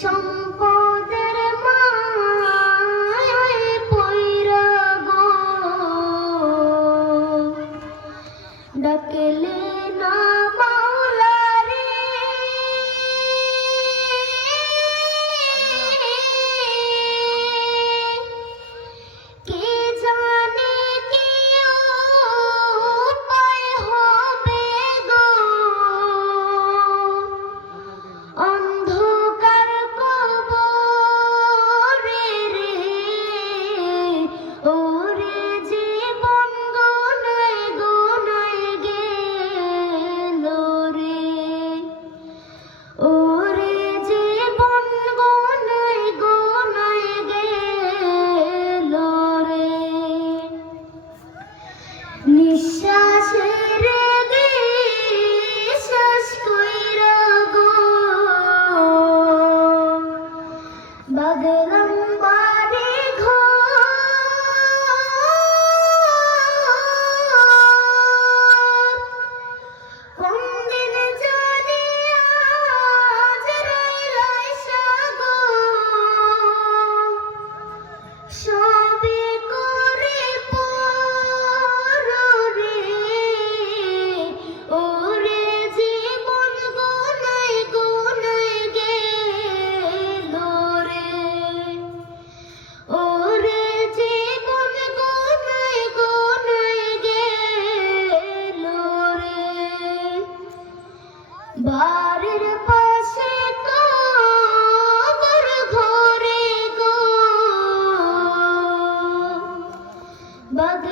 সম্পদের মায়ায় পইরা গো ডাকলে না মাওলা রে কে জানে কি উপায় হবে গো অন্ধকার কবরে রে ওরে জীবন গোনায় গোনায় গেল রে ওরে জীবন গোনায় গোনায় গেল রে নিঃশ্বাসের বিশ্বাস কইরা গো বাগলাম বাড়ি ঘর কোন দিন জানি আজরাইল আইসা গো সবে করে পর রে ওরে জীবন গোনায় গোনায় গেল রে ওরে জীবন গোনায় গোনায় গেল রে বাড়ির পাশে কবর ঘরে গো বাগ